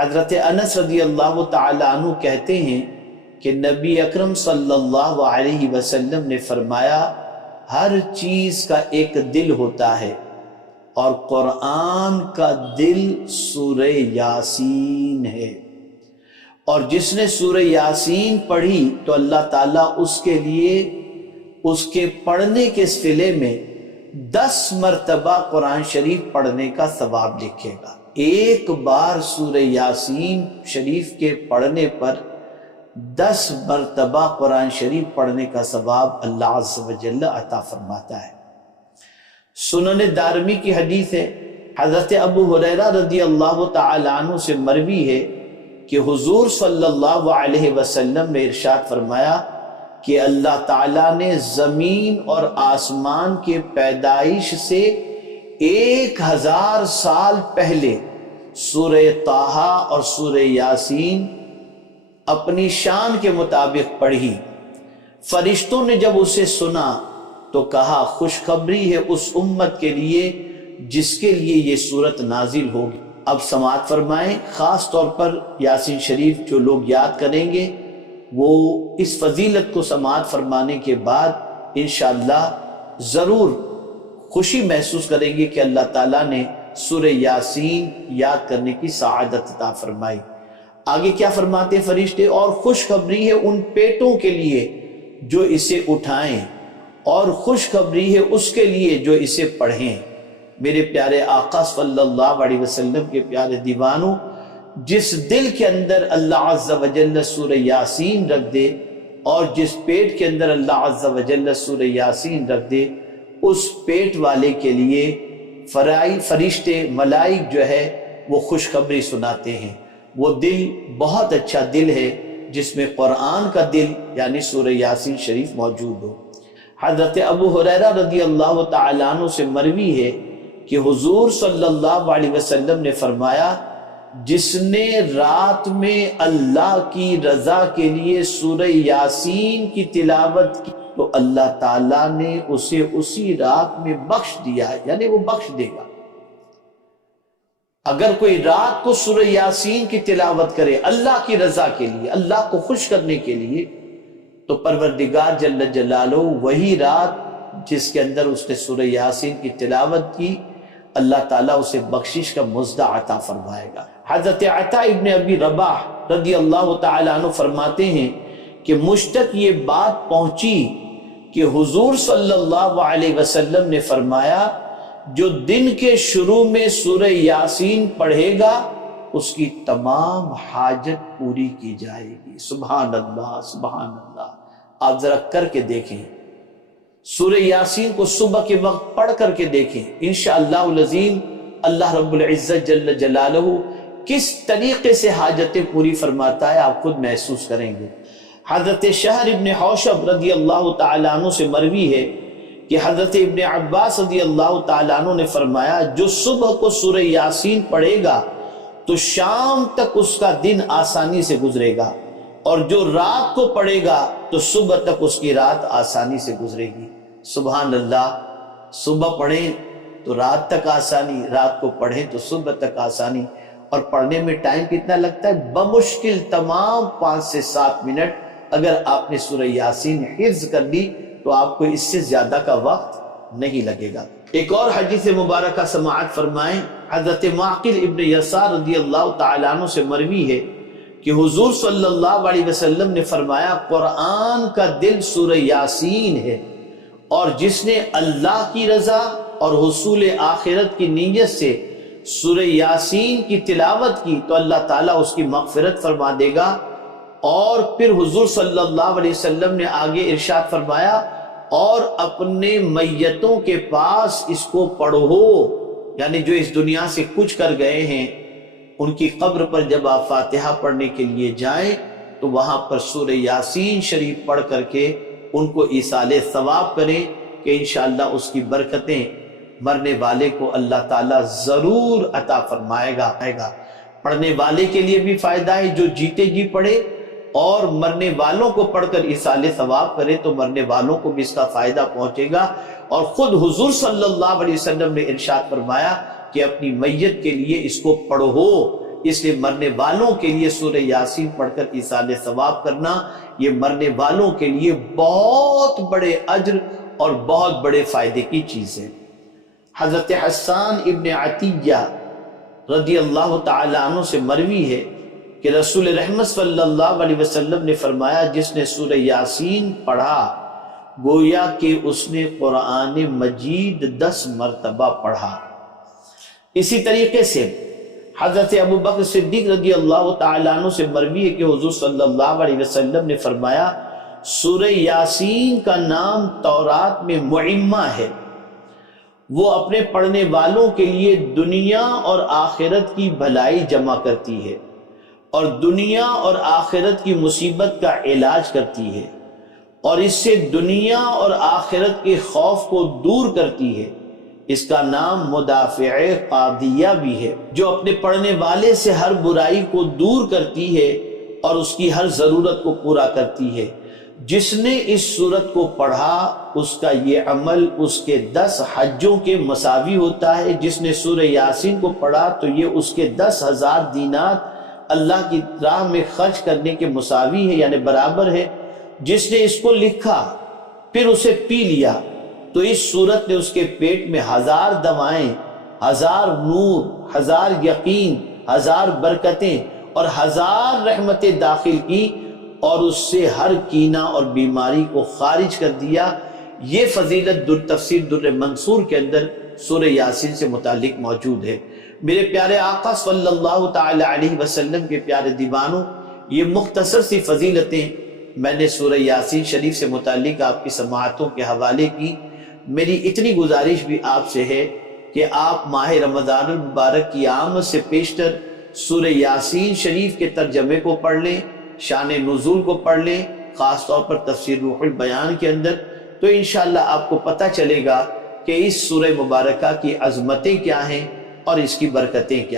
حضرت انس رضی اللہ تعالی عنہ کہتے ہیں کہ نبی اکرم صلی اللہ علیہ وسلم نے فرمایا ہر چیز کا ایک دل ہوتا ہے اور قرآن کا دل سورہ یاسین ہے، اور جس نے سورہ یاسین پڑھی تو اللہ تعالیٰ اس کے لیے اس کے پڑھنے کے صلے میں 10 مرتبہ قرآن شریف پڑھنے کا ثواب لکھے گا۔ ایک بار سورہ یاسین شریف کے پڑھنے پر 10 مرتبہ قرآن شریف پڑھنے کا ثواب اللہ عز و جل عطا فرماتا ہے۔ سنن دارمی کی حدیث ہے، حضرت ابو ہریرہ رضی اللہ تعالی عنہ سے مروی ہے کہ حضور صلی اللہ علیہ وسلم نے ارشاد فرمایا کہ اللہ تعالیٰ نے زمین اور آسمان کے پیدائش سے 1000 سال پہلے سورہ طٰہٰ اور سورہ یاسین اپنی شان کے مطابق پڑھی۔ فرشتوں نے جب اسے سنا تو کہا خوشخبری ہے اس امت کے لیے جس کے لیے یہ سورت نازل ہوگی۔ اب سماعت فرمائیں، خاص طور پر یاسین شریف جو لوگ یاد کریں گے وہ اس فضیلت کو سماعت فرمانے کے بعد انشاءاللہ ضرور خوشی محسوس کریں گے کہ اللہ تعالیٰ نے سورہ یاسین یاد کرنے کی سعادت عطا فرمائی۔ آگے کیا فرماتے ہیں فرشتے؟ اور خوشخبری ہے ان پیٹوں کے لیے جو اسے اٹھائیں، اور خوشخبری ہے اس کے لیے جو اسے پڑھیں۔ میرے پیارے آقا صلی اللہ علیہ وسلم کے پیارے دیوانوں، جس دل کے اندر اللہ عز و جل سورہ یاسین رکھ دے اور جس پیٹ کے اندر اللہ عز و جل سورہ یاسین رکھ دے، اس پیٹ والے کے لیے فرشتے ملائک جو ہے وہ خوشخبری سناتے ہیں۔ وہ دل بہت اچھا دل ہے جس میں قرآن کا دل یعنی سورہ یاسین شریف موجود ہو۔ حضرت ابو ہریرہ رضی اللہ تعالیٰ عنہ سے مروی ہے کہ حضور صلی اللہ علیہ وسلم نے فرمایا جس نے رات میں اللہ کی رضا کے لیے سورہ یاسین کی تلاوت کی تو اللہ تعالیٰ نے اسے اسی رات میں بخش دیا، یعنی وہ بخش دے گا۔ اگر کوئی رات کو سورہ یاسین کی تلاوت کرے اللہ کی رضا کے لیے، اللہ کو خوش کرنے کے لیے، تو پروردگار جل جلالہ وہی رات جس کے اندر اس نے سورہ یاسین کی تلاوت کی، اللہ تعالیٰ اسے بخشش کا مزدہ عطا فرمائے گا۔ حضرت عطا ابن ابی رباح رضی اللہ تعالیٰ عنہ فرماتے ہیں کہ مجھ تک یہ بات پہنچی کہ حضور صلی اللہ علیہ وسلم نے فرمایا جو دن کے شروع میں سورہ یاسین پڑھے گا اس کی تمام حاجت پوری کی جائے گی۔ سبحان اللہ سبحان اللہ۔ آپ ذرا کر کے دیکھیں، سورہ یاسین کو صبح کے وقت پڑھ کر کے دیکھیں، انشاءاللہ العظیم اللہ رب العزت جل جلالہ کس طریقے سے حاجتیں پوری فرماتا ہے آپ خود محسوس کریں گے۔ حضرت شہر ابن حوشب رضی اللہ تعالیٰ عنہ سے مروی ہے کہ حضرت ابن عباس رضی اللہ تعالیٰ عنہ نے فرمایا جو صبح کو سورہ یاسین پڑھے گا تو شام تک اس کا دن آسانی سے گزرے گا، اور جو رات کو پڑھے گا تو صبح تک اس کی رات آسانی سے گزرے گی۔ سبحان اللہ، صبح پڑھیں تو رات تک آسانی، رات کو پڑھیں تو صبح تک آسانی۔ اور پڑھنے میں ٹائم کتنا لگتا ہے؟ بمشکل تمام 5 سے 7 منٹ۔ اگر آپ نے سورہ یاسین حفظ کر لی تو آپ کو اس سے زیادہ کا وقت نہیں لگے گا۔ ایک اور حدیث مبارکہ سماعت فرمائیں، حضرت معقل ابن یسار رضی اللہ تعالیٰ عنہ سے مروی ہے کہ حضور صلی اللہ علیہ وسلم نے فرمایا قرآن کا دل سورہ یاسین ہے، اور جس نے اللہ کی رضا اور حصول آخرت کی نیت سے سورہ یاسین کی تلاوت کی تو اللہ تعالیٰ اس کی مغفرت فرما دے گا۔ اور پھر حضور صلی اللہ علیہ وسلم نے آگے ارشاد فرمایا اور اپنے میتوں کے پاس اس کو پڑھو، یعنی جو اس دنیا سے کچھ کر گئے ہیں ان کی قبر پر جب آپ فاتحہ پڑھنے کے لیے جائیں تو وہاں پر سورہ یاسین شریف پڑھ کر کے ان کو ایصال ثواب کریں کہ انشاءاللہ اس کی برکتیں مرنے والے کو اللہ تعالیٰ ضرور عطا فرمائے گا۔ پڑھنے والے کے لیے بھی فائدہ ہے جو جیتے جی پڑھے، اور مرنے والوں کو پڑھ کر ایصال ثواب کرے تو مرنے والوں کو بھی اس کا فائدہ پہنچے گا۔ اور خود حضور صلی اللہ علیہ وسلم نے ارشاد فرمایا کہ اپنی میت کے لیے اس کو پڑھو، اس لیے مرنے والوں کے لیے سورہ یاسین پڑھ کر ایصال ثواب کرنا یہ مرنے والوں کے لیے بہت بڑے اجر اور بہت بڑے فائدے کی چیز ہے۔ حضرت حسان ابن عطیہ رضی اللہ تعالی عنہ سے مروی ہے کہ رسول رحمت صلی اللہ علیہ وسلم نے فرمایا جس نے سورہ یاسین پڑھا گویا کہ اس نے قرآن مجید 10 مرتبہ پڑھا۔ اسی طریقے سے حضرت ابو بکر صدیق رضی اللہ تعالی عنہ سے مروی ہے کہ حضور صلی اللہ علیہ وسلم نے فرمایا سورہ یاسین کا نام تورات میں معمہ ہے، وہ اپنے پڑھنے والوں کے لیے دنیا اور آخرت کی بھلائی جمع کرتی ہے اور دنیا اور آخرت کی مصیبت کا علاج کرتی ہے اور اس سے دنیا اور آخرت کے خوف کو دور کرتی ہے۔ اس کا نام مدافع قاضیہ بھی ہے، جو اپنے پڑھنے والے سے ہر برائی کو دور کرتی ہے اور اس کی ہر ضرورت کو پورا کرتی ہے۔ جس نے اس سورت کو پڑھا اس کا یہ عمل اس کے 10 حجوں کے مساوی ہوتا ہے۔ جس نے سورہ یاسین کو پڑھا تو یہ اس کے 10,000 دینار اللہ کی راہ میں خرچ کرنے کے مساوی ہے، یعنی برابر ہے۔ جس نے اس کو لکھا پھر اسے پی لیا تو اس سورت نے اس کے پیٹ میں 1000 دوائیں، 1000 نور، 1000 یقین، 1000 برکتیں اور 1000 رحمتیں داخل کی اور اس سے ہر کینہ اور بیماری کو خارج کر دیا۔ یہ فضیلت تفسیر در منصور کے اندر سورہ یاسین سے متعلق موجود ہے۔ میرے پیارے آقا صلی اللہ تعالی علیہ وسلم کے پیارے دیوانوں، یہ مختصر سی فضیلتیں میں نے سورہ یاسین شریف سے متعلق آپ کی سماعتوں کے حوالے کی۔ میری اتنی گزارش بھی آپ سے ہے کہ آپ ماہ رمضان المبارک کی آمد سے پیشتر سورہ یاسین شریف کے ترجمے کو پڑھ لیں، شان نزول کو پڑھ لیں، خاص طور پر تفسیر روح البیان کے اندر، تو انشاءاللہ آپ کو پتہ چلے گا کہ اس سورہ مبارکہ کی عظمتیں کیا ہیں اور اس کی برکتیں کیا ہیں۔